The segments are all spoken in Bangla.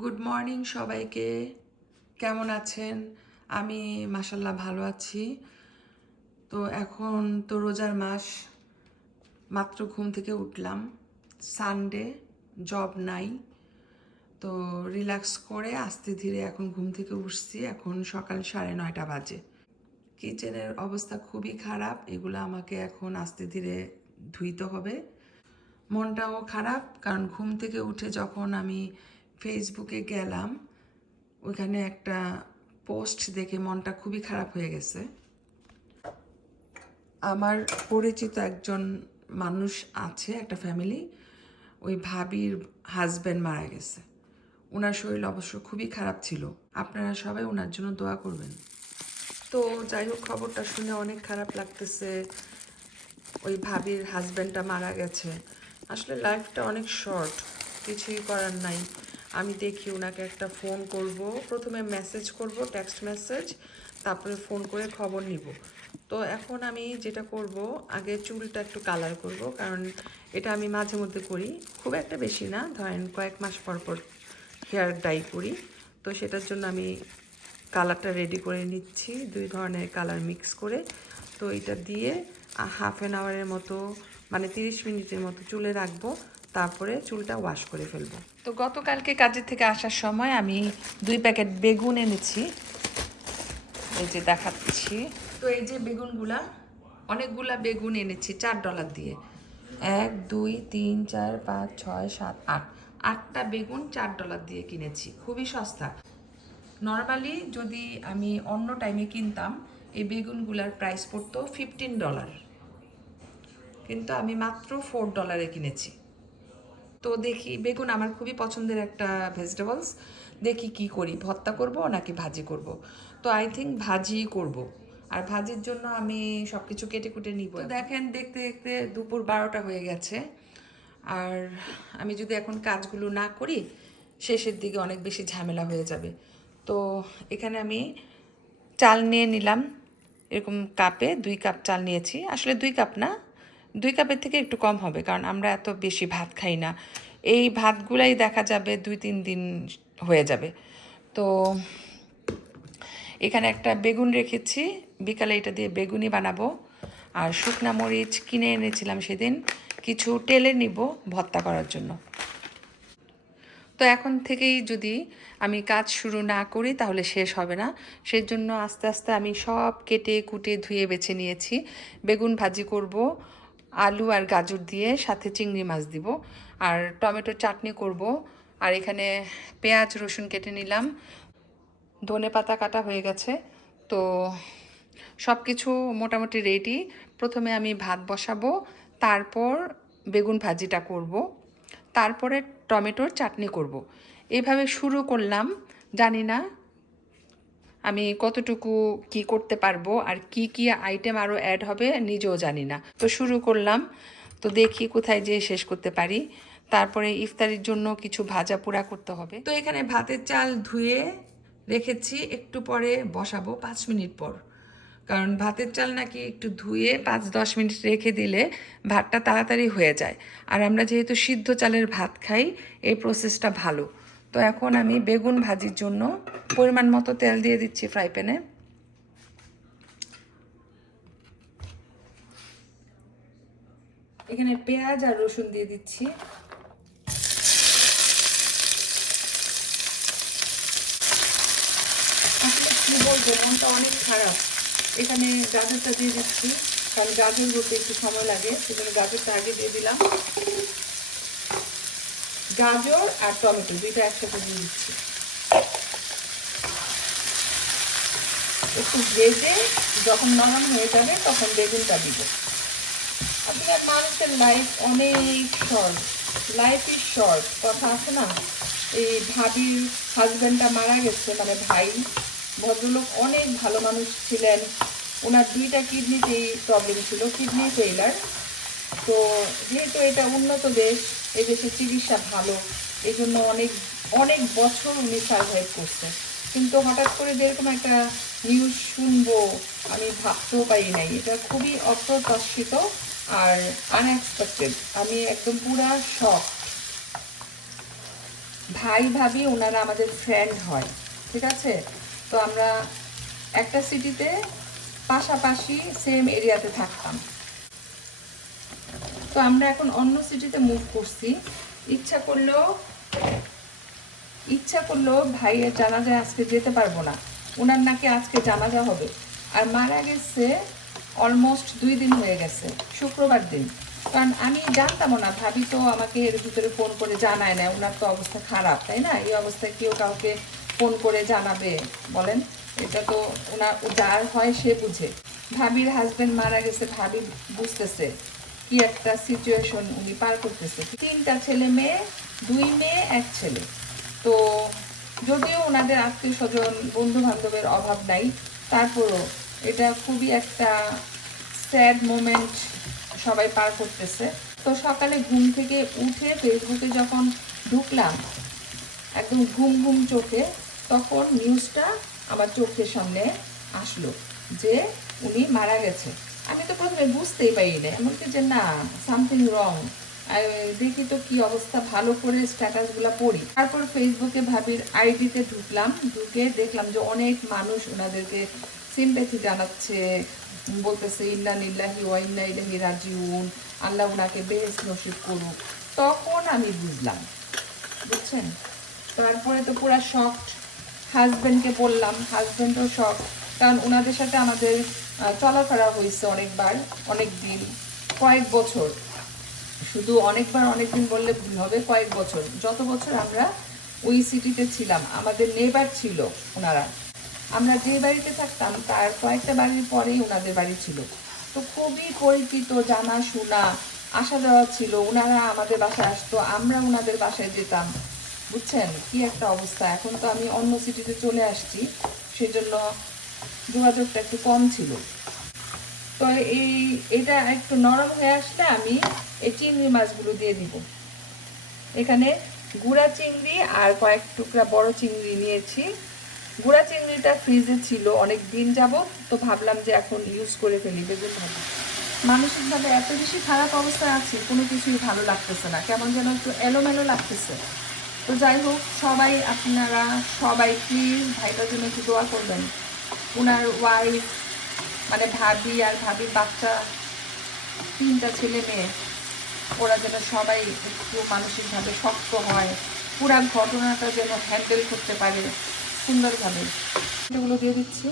গুড মর্নিং সবাইকে। কেমন আছেন? আমি মাশাল্লাহ ভালো আছি। তো এখন তো রোজার মাস, মাত্র ঘুম থেকে উঠলাম। সানডে, জব নাই, তো রিল্যাক্স করে আস্তে ধীরে এখন ঘুম থেকে উঠছি। এখন সকাল 9:30 বাজে। কিচেনের অবস্থা খুবই খারাপ, এগুলো আমাকে এখন আস্তে ধীরে ধুইতে হবে। মনটাও খারাপ, কারণ ঘুম থেকে উঠে যখন আমি ফেসবুকে গেলাম, ওইখানে একটা পোস্ট দেখে মনটা খুবই খারাপ হয়ে গেছে। আমার পরিচিত একজন মানুষ আছে, একটা ফ্যামিলি, ওই ভাবির হাজব্যান্ড মারা গেছে। ওনার শরীর অবশ্য খুবই খারাপ ছিল। আপনারা সবাই ওনার জন্য দোয়া করবেন। তো যাই হোক, খবরটা শুনে অনেক খারাপ লাগতেছে। ওই ভাবির হাজব্যান্ডটা মারা গেছে। আসলে লাইফটা অনেক শর্ট, কিছুই করার নাই। আমি দেখি ওনাকে একটা ফোন করব, প্রথমে মেসেজ করব, টেক্সট মেসেজ, তারপরে ফোন করে খবর নিব। তো এখন আমি যেটা করব, আগে চুলটা একটু কালার করব, কারণ এটা আমি মাঝে মধ্যে করি, খুব একটা বেশি না, ধরেন কয়েক মাস পর পর হেয়ার ডাই করি। তো সেটার জন্য আমি কালারটা রেডি করে নিচ্ছি, 2 ধরনের কালার মিক্স করে। তো এটা দিয়ে হাফ অ্যান আওয়ারের মতো, মানে 30 মিনিটের মতো চুলে রাখবো, তারপরে চুলটা ওয়াশ করে ফেলবো। তো গতকালকে কাজের থেকে আসার সময় আমি 2 প্যাকেট বেগুন এনেছি, এই যে দেখাচ্ছি। তো এই যে বেগুনগুলা, অনেকগুলা বেগুন এনেছি $4 দিয়ে। 1 2 3 4 5 6 7 8, 8টা বেগুন $4 দিয়ে কিনেছি, খুবই সস্তা। নর্মালি যদি আমি অন্য টাইমে কিনতাম, এই বেগুনগুলার প্রাইস পড়তো $15, কিন্তু আমি মাত্র $4 কিনেছি। তো দেখি, বেগুন আমার খুবই পছন্দের একটা ভেজিটেবলস। দেখি কি করি, ভর্তা করব নাকি ভাজি করব। তো আই থিঙ্ক ভাজি করব। আর ভাজির জন্য আমি সব কিছু কেটে কুটে নিব। তো দেখেন, দেখতে দেখতে দুপুর 12টা হয়ে গেছে। আর আমি যদি এখন কাজগুলো না করি, শেষের দিকে অনেক বেশি ঝামেলা হয়ে যাবে। তো এখানে আমি চাল নিয়ে নিলাম, এরকম কাপে 2 কাপ চাল নিয়েছি। আসলে 2 কাপ না, 2 কাপের থেকে একটু কম হবে, কারণ আমরা এত বেশি ভাত খাই না। এই ভাতগুলাই দেখা যাবে 2-3 দিন হয়ে যাবে। তো এখানে একটা বেগুন রেখেছি, বিকালে এটা দিয়ে বেগুনি বানাবো। আর শুকনা মরিচ কিনে এনেছিলাম সেদিন, কিছু টেলে নিব ভর্তা করার জন্য। তো এখন থেকেই যদি আমি কাজ শুরু না করি তাহলে শেষ হবে না। সেজন্য আস্তে আস্তে আমি সব কেটে কুটে ধুয়ে বেছে নিয়েছি। বেগুন ভাজি করব আলু আর গাজর দিয়ে, সাথে চিংড়ি মাছ দিব, আর টমেটোর চাটনি করব। আর এখানে পেঁয়াজ রসুন কেটে নিলাম, ধনেপাতা কাটা হয়ে গেছে। তো সব কিছু মোটামুটি রেডি। প্রথমে আমি ভাত বসাবো, তারপর বেগুন ভাজিটা করব, তারপরে টমেটোর চাটনি করব। এভাবে শুরু করলাম। জানি না আমি কতটুকু কি করতে পারবো, আর কি কি আইটেম আরও অ্যাড হবে নিজেও জানি না। তো শুরু করলাম, তো দেখি কোথায় যেয়ে শেষ করতে পারি। তারপরে ইফতারির জন্য কিছু ভাজা পোড়া করতে হবে। তো এখানে ভাতের চাল ধুয়ে রেখেছি, একটু পরে বসাবো, 5 মিনিট পর। কারণ ভাতের চাল নাকি একটু ধুয়ে 5-10 মিনিট রেখে দিলে ভাতটা তাড়াতাড়ি হয়ে যায়। আর আমরা যেহেতু সিদ্ধ চালের ভাত খাই, এই প্রসেসটা ভালো। তো এখন আমি বেগুন ভাজির জন্য পরিমাণ মতো তেল দিয়ে দিচ্ছি ফ্রাই প্যানে। এখানে পেঁয়াজ আর রসুন দিয়ে দিচ্ছি। আসলে কী বলবো, মনটা অনেক খারাপ। এখানে গাজরটা দিয়ে দিচ্ছি, কারণ গাজর করতে একটু সময় লাগে, সেজন্য গাজরটা আগে দিয়ে দিলাম। গাজর আর টমেটো দুইটা একসাথে দিয়ে দিচ্ছি। একটু ভেজে যখন নরম হয়ে যাবে তখন বেগুনটা দিব। আপনার মানুষের লাইফ অনেক শর্ট, লাইফ ইজ শর্ট, কথা আছে না। এই ভাবির হাজব্যান্ডটা মারা গেছে, মানে ভাই, ভদ্রলোক অনেক ভালো মানুষ ছিলেন। ওনার 2টা কিডনিতেই প্রবলেম ছিল, কিডনি ফেইলার। তো যেহেতু এটা উন্নত দেশ, এই দেশের চিকিৎসা ভালো, এই জন্য অনেক অনেক বছর উনি সার্ভাইভ করছে। কিন্তু হঠাৎ করে যেরকম একটা নিউজ শুনবো, আমি ভাবতেও পারি নাই। এটা খুবই অপ্রত্যাশিত আর আনএক্সপেক্টেড। আমি একদম পুরা শক। ভাই ভাবি ওনারা আমাদের ফ্রেন্ড হয়, ঠিক আছে। তো আমরা একটা সিটিতে পাশাপাশি সেম এরিয়াতে থাকতাম। তো আমরা এখন অন্য সিটিতে মুভ করছি। ইচ্ছা করলেও ভাইয়ের জানাজায় আজকে যেতে পারবো না। ওনার নাকি আজকে জানাজা হবে, আর মারা গেছে অলমোস্ট 2 দিন হয়ে গেছে, শুক্রবার দিন। কারণ আমি জানতামও না, ভাবি তো আমাকে এর ভিতরে ফোন করে জানায় না, ওনার তো অবস্থা খারাপ, তাই না? এই অবস্থায় কেউ কাউকে ফোন করে জানাবে বলেন? এটা তো ওনার যার হয় সে বুঝে। ভাবির হাজবেন্ড মারা গেছে, ভাবি বুঝতেছে কি একটা সিচুয়েশন উনি পার করতেছে। 3টা ছেলে মেয়ে, 2 মেয়ে 1 ছেলে। তো যদিও ওনাদের আত্মীয় স্বজন বন্ধু বান্ধবের অভাব নাই, তারপরও এটা খুবই একটা স্যাড মোমেন্ট সবাই পার করতেছে। তো সকালে ঘুম থেকে উঠে ফেসবুকে যখন ঢুকলাম একদম ঘুম ঘুম চোখে, তখন নিউজটা আমার চোখের সামনে আসলো যে উনি মারা গেছে। আমি তো প্রথমে বুঝতেই পারি না, এমনকি যে না সামথিং রং। দেখি তো কি অবস্থা, ভালো করে স্ট্যাটাসগুলো পড়ি। তারপর ফেসবুকে ভাবির আইডিতে ঢুকলাম, ঢুকে দেখলাম যে অনেক মানুষ ওনাদেরকে সিম্প্যাথি জানাচ্ছে, বলতেছে ইন্না লিল্লাহি ওয়া ইন্না ইলাইহি রাজিউন, আল্লাহ ওনাকে বেহেশত নসিব করুক। তখন আমি বুঝলাম, বুঝছেন। তারপরে তো পুরো শকড। হাজব্যান্ডকে বললাম, হাজব্যান্ডও শক, কারণ ওনাদের সাথে আমাদের চলাফেরা হয়েছে অনেকবার, অনেক দিন, কয়েক বছর। শুধু অনেকবার অনেক দিন বললে ভুল হবে, কয়েক বছর। যত বছর আমরা ওই সিটিতে ছিলাম, আমাদের নেবার ছিল ওনারা। আমরা যে বাড়িতে থাকতাম তার কয়েকটা বাড়ির পরেই ওনাদের বাড়ি ছিল। তো খুবই পরিচিত, জানা শোনা, আসা যাওয়া ছিল। ওনারা আমাদের বাসায় আসতো, আমরা ওনাদের বাসায় যেতাম, বুঝছেন কি একটা অবস্থা। এখন তো আমি অন্য সিটিতে চলে আসছি, সেজন্য যোগাযোগটা একটু কম ছিল। তো এটা একটু নরম হয়ে আসলে আমি এই চিংড়ি মাছগুলো দিয়ে দিব। এখানে গুঁড়া চিংড়ি আর কয়েক টুকরা বড় চিংড়ি নিয়েছি। গুঁড়া চিংড়িটা ফ্রিজে ছিল অনেক দিন যাবত, তো ভাবলাম যে এখন ইউজ করে ফেলি বেগুন ভাজি। মানসিকভাবে এত বেশি খারাপ অবস্থায় আছি, কোনো কিছুই ভালো লাগতেছে না, কেমন যেন একটু এলোমেলো লাগতেছে। তো যাই হোক, আপনারা সবাই প্লিজ ভাইটার জন্য একটু দোয়া করবেন। ওনার ওয়াইফ মানে ভাবি আর ভাবির বাচ্চা, 3টা ছেলে মেয়ে, ওরা যেন সবাই একটু মানসিকভাবে শক্ত হয়, পুরা ঘটনাটা যেন হ্যান্ডেল করতে পারে সুন্দরভাবে। এগুলো দিয়ে দিচ্ছি।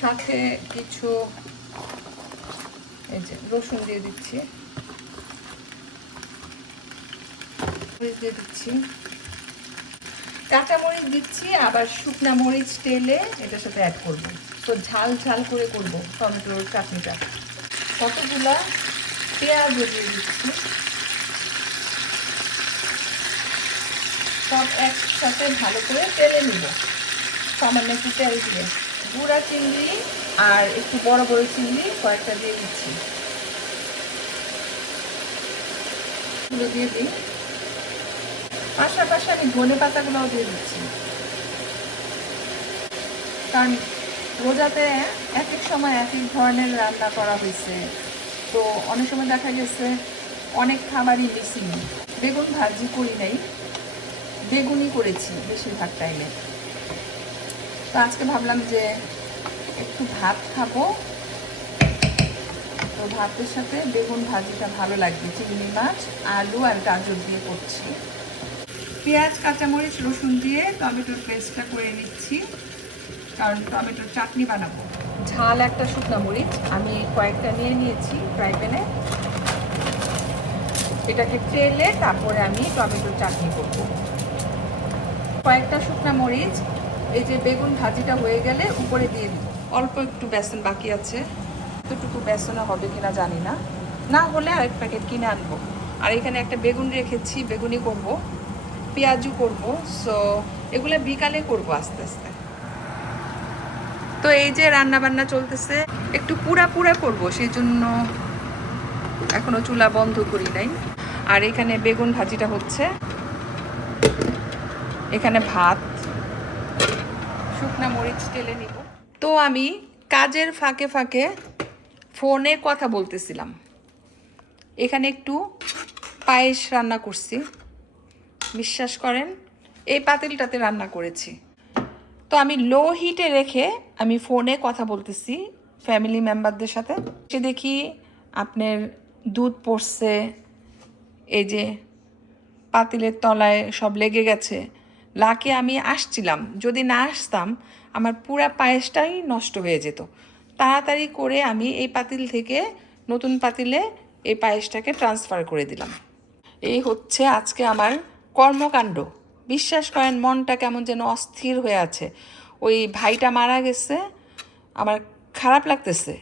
সাথে কিছু এই যে রসুন দিয়ে দিচ্ছি, দিয়ে দিচ্ছি, কাঁচামরিচ দিচ্ছি, আবার শুকনা মরিচ তেলে এটার সাথে অ্যাড করবো। তো ঝাল ঝাল করে করবো টমেটোর চাটনিটা। কতগুলা পেঁয়াজও দিয়ে দিচ্ছি, সব একসাথে ভালো করে তেলে নিব, সামান্য একটু তেল দিয়ে। গুঁড়া চিংড়ি আর একটু বড় বড় চিংড়ি কয়েকটা দিয়ে দিচ্ছি, এগুলো দিয়ে দিই। পাশাপাশি আমি ধনে পাতাগুলোও দিয়ে দিচ্ছি, কারণ রোজাতে এক এক সময় এক এক ধরনের রান্না করা হয়েছে। তো অনেক সময় দেখা গেছে অনেক খাবারই মিসিং। বেগুন ভাজি করি নাই, বেগুনই করেছি বেশিরভাগ টাইমে। তো আজকে ভাবলাম যে একটু ভাত খাবো, তো ভাতের সাথে বেগুন ভাজিটা ভালো লাগবে। চিংড়ি মাছ, আলু আর গাজর দিয়ে করছি। পেঁয়াজ, কাঁচামরিচ, রসুন দিয়ে টমেটোর পেস্টটা করে নিচ্ছি, কারণ টমেটোর চাটনি বানাবো। ঝাল একটা শুকনো মরিচ আমি কয়েকটা নিয়ে নিয়েছি ফ্রাই প্যানে, এটাকে তেলে তারপরে আমি টমেটোর চাটনি করব। কয়েকটা শুকনো মরিচ এই যে বেগুন ভাজিটা হয়ে গেলে উপরে দিয়ে দিব। অল্প একটু বেসন বাকি আছে, এতটুকু বেসনে হবে কিনা জানি না, না হলে আরেক প্যাকেট কিনে আনবো। আর এখানে একটা বেগুন রেখেছি, বেগুনি করব, পেঁয়াজু করব। সো এগুলো বিকালে করব আস্তে আস্তে। তো এই যে রান্না বান্না চলতেছে, একটু পুরা পুরা করব, সেই জন্য এখনো চুলা বন্ধ করি নাই। আর এখানে বেগুন ভাজিটা হচ্ছে, এখানে ভাত, শুকনা মরিচ টেলে নিব। তো আমি কাজের ফাঁকে ফাঁকে ফোনে কথা বলতেছিলাম। এখানে একটু পায়েস রান্না করছি, বিশ্বাস করেন এই পাতিলটাতে রান্না করেছি। তো আমি লো হিটে রেখে আমি ফোনে কথা বলতেছি ফ্যামিলি মেম্বারদের সাথে। সে দেখি আপনার দুধ পড়ছে, এই যে পাতিলের তলায় সব লেগে গেছে। লাকে আমি আসছিলাম, যদি না আসতাম আমার পুরা পায়েসটাই নষ্ট হয়ে যেত। তাড়াতাড়ি করে আমি এই পাতিল থেকে নতুন পাতিলে এই পায়েসটাকে ট্রান্সফার করে দিলাম। এই হচ্ছে আজকে আমার কর্মকাণ্ড। বিশ্বাস করেন মনটা কেমন যেন অস্থির হয়ে আছে। ওই ভাইটা মারা গেছে, আমার খারাপ লাগতেছে,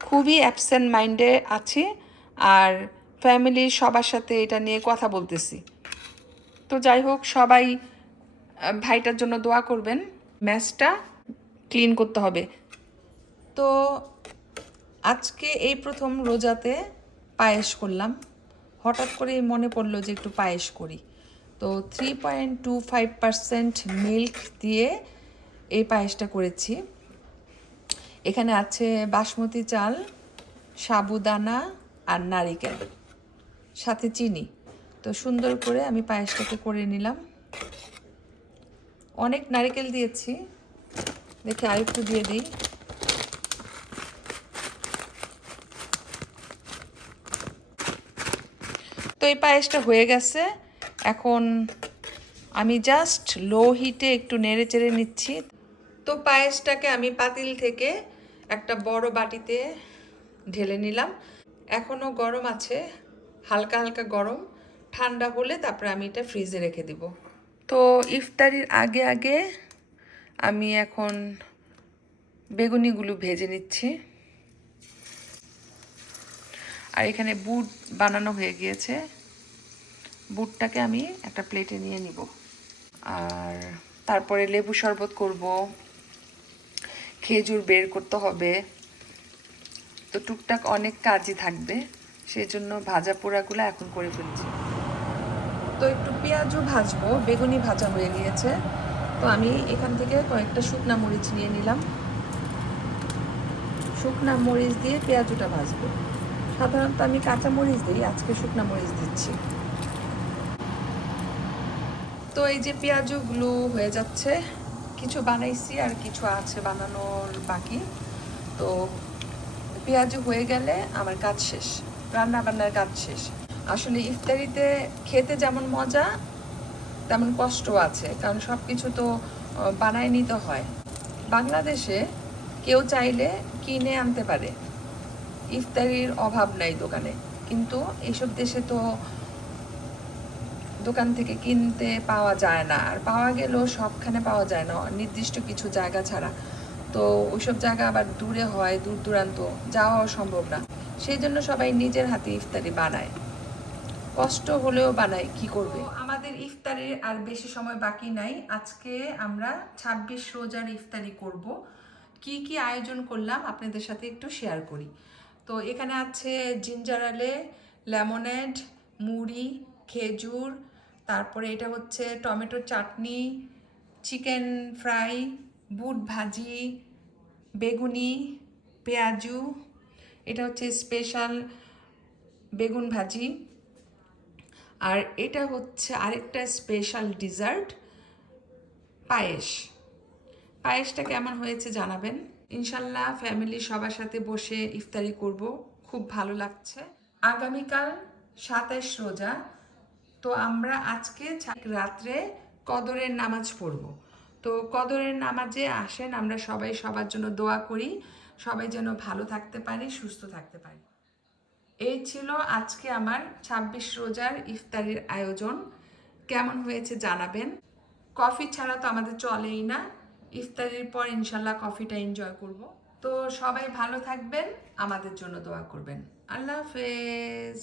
খুবই অ্যাবসেন্ট মাইন্ডে আছি। আর ফ্যামিলির সবার সাথে এটা নিয়ে কথা বলতেছি। তো যাই হোক, সবাই ভাইটার জন্য দোয়া করবেন। ম্যাচটা ক্লিন করতে হবে। তো আজকে এই প্রথম রোজাতে পায়েস করলাম। হঠাৎ করে মনে পড়লো যে একটু পায়েস করি। তো 3.25% মিল্ক দিয়ে এই পায়েসটা করেছি। এখানে আছে বাসমতি চাল, সাবুদানা আর নারিকেল, সাথে চিনি। তো সুন্দর করে আমি পায়েসটাকে করে নিলাম। অনেক নারিকেল দিয়েছি, দেখে আরেকটু দিয়ে দিই। তো এই পায়েসটা হয়ে গেছে। এখন আমি জাস্ট লো হিটে একটু নেড়ে চেড়ে নিচ্ছি। তো পায়েসটাকে আমি পাতিল থেকে একটা বড় বাটিতে ঢেলে নিলাম। এখনও গরম আছে, হালকা হালকা গরম। ঠান্ডা হলে তারপরে আমি এটা ফ্রিজে রেখে দিব। তো ইফতারির আগে আগে আমি এখন বেগুনিগুলো ভেজে নিচ্ছি। আর এখানে বুট বানানো হয়ে গিয়েছে, বুটটাকে আমি একটা প্লেটে নিয়ে নিব। আর তারপরে লেবু শরবত করব, খেজুর বের করতে হবে। তো টুকটাক অনেক কাজই থাকবে, সেই জন্য ভাজা পোড়াগুলো এখন করে ফেলছি। তো একটু পেঁয়াজও ভাজবো, বেগুনি ভাজা হয়ে গিয়েছে। তো আমি এখান থেকে কয়েকটা শুকনা মরিচ নিয়ে নিলাম। শুকনা মরিচ দিয়ে পেঁয়াজটা ভাজবো। সাধারণত আমি কাঁচা মরিচ দিই, আজকে শুকনা মরিচ দিচ্ছি। তো এই যে পেঁয়াজগুলো হয়ে যাচ্ছে, কিছু বানাইছি আর কিছু আছে বানানোর বাকি। তো পেঁয়াজ হয়ে গেলে আমার কাজ শেষ, রান্না বান্নার কাজ শেষ। আসলে ইফতারিতে খেতে যেমন মজা তেমন কষ্টও আছে, কারণ সব কিছু তো বানায় নিতে হয়। বাংলাদেশে কেউ চাইলে কিনে আনতে পারে, ইফতারির অভাব নাই দোকানে। কিন্তু এইসব দেশে তো দোকান থেকে কিনতে পাওয়া যায় না, আর পাওয়া গেলেও সবখানে পাওয়া যায় না, নির্দিষ্ট কিছু জায়গা ছাড়া। তো ওইসব জায়গা আবার দূরে হয়, দূর দূরান্ত যাওয়াও সম্ভব না। সেই জন্য সবাই নিজের হাতে ইফতারি বানায়, কষ্ট হলেও বানায়, কি করবে। আমাদের ইফতারির আর বেশি সময় বাকি নাই। আজকে আমরা 26 রোজার ইফতারি করব। কি কি আয়োজন করলাম আপনাদের সাথে একটু শেয়ার করি। তো এখানে আছে জিঞ্জার এলে, লেমনেড, মুড়ি, খেজুর, তারপরে এটা হচ্ছে টমেটো চাটনি, চিকেন ফ্রাই, বুট ভাজি, বেগুনি, পেঁয়াজু, এটা হচ্ছে স্পেশাল বেগুন ভাজি। আর এটা হচ্ছে আরেকটা স্পেশাল ডিজার্ট, পায়েস। পায়েসটা কেমন হয়েছে জানাবেন। ইনশাল্লাহ ফ্যামিলির সবার সাথে বসে ইফতারি করব, খুব ভালো লাগছে। আগামীকাল 27 রোজা। তো আমরা আজকে রাত্রে কদরের নামাজ পড়ব। তো কদরের নামাজে আসেন, আমরা সবাই সবার জন্য দোয়া করি, সবাই যেন ভালো থাকতে পারি, সুস্থ থাকতে পারি। এই ছিল আজকে আমার 26 রোজার ইফতারির আয়োজন। কেমন হয়েছে জানাবেন। কফি ছাড়া তো আমাদের চলেই না, ইফতারির পর ইনশাল্লাহ কফিটা এনজয় করব। তো সবাই ভালো থাকবেন, আমাদের জন্য দোয়া করবেন। আল্লাহ হাফেজ।